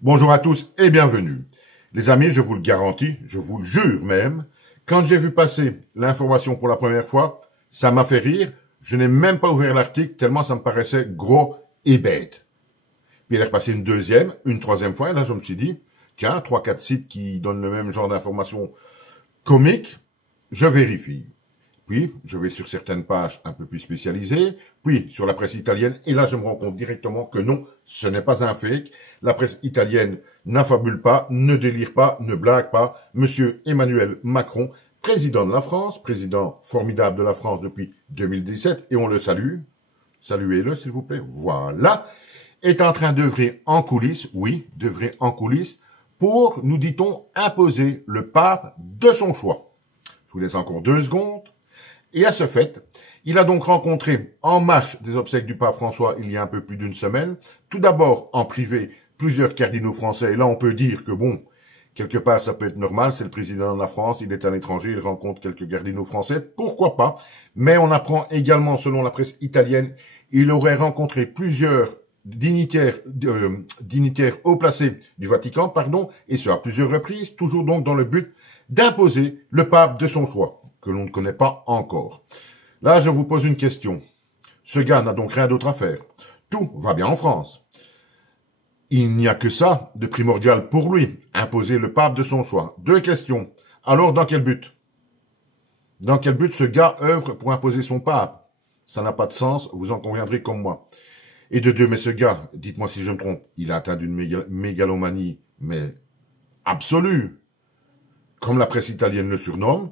Bonjour à tous et bienvenue. Les amis, je vous le garantis, je vous le jure même, quand j'ai vu passer l'information pour la première fois, ça m'a fait rire. Je n'ai même pas ouvert l'article tellement ça me paraissait gros et bête. Puis il est repassé une deuxième, une troisième fois et là je me suis dit, tiens, 3-4 sites qui donnent le même genre d'informations comiques, je vérifie. Puis, je vais sur certaines pages un peu plus spécialisées, puis sur la presse italienne, et là, je me rends compte directement que non, ce n'est pas un fake. La presse italienne n'affabule pas, ne délire pas, ne blague pas. Monsieur Emmanuel Macron, président de la France, président formidable de la France depuis 2017, et on le salue. Saluez-le, s'il vous plaît. Voilà. Est en train d'œuvrer en coulisses, oui, d'œuvrer en coulisses, pour, nous dit-on, imposer le pape de son choix. Je vous laisse encore 2 secondes. Et à ce fait, il a donc rencontré, en marge des obsèques du pape François il y a un peu plus d'une semaine, tout d'abord en privé, plusieurs cardinaux français. Et là, on peut dire que bon, quelque part, ça peut être normal, c'est le président de la France, il est à l'étranger, il rencontre quelques cardinaux français, pourquoi pas. Mais on apprend également, selon la presse italienne, il aurait rencontré plusieurs dignitaires haut placés du Vatican, et ce à plusieurs reprises, toujours donc dans le but d'imposer le pape de son choix, que l'on ne connaît pas encore. Là, je vous pose une question. Ce gars n'a donc rien d'autre à faire. Tout va bien en France. Il n'y a que ça de primordial pour lui, imposer le pape de son choix. 2 questions. Alors, dans quel but? Dans quel but ce gars œuvre pour imposer son pape? Ça n'a pas de sens, vous en conviendrez comme moi. Et de 2, mais ce gars, dites-moi si je me trompe, il a atteint d'une mégalomanie, mais absolue. Comme la presse italienne le surnomme,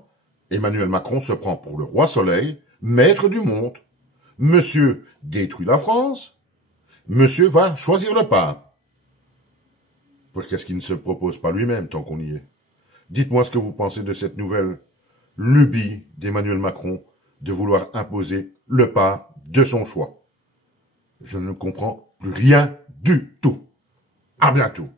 Emmanuel Macron se prend pour le roi soleil, maître du monde. Monsieur détruit la France. Monsieur va choisir le pape. Qu'est-ce qu'il ne se propose pas lui-même tant qu'on y est? Dites-moi ce que vous pensez de cette nouvelle lubie d'Emmanuel Macron de vouloir imposer le pape de son choix. Je ne comprends plus rien du tout. À bientôt.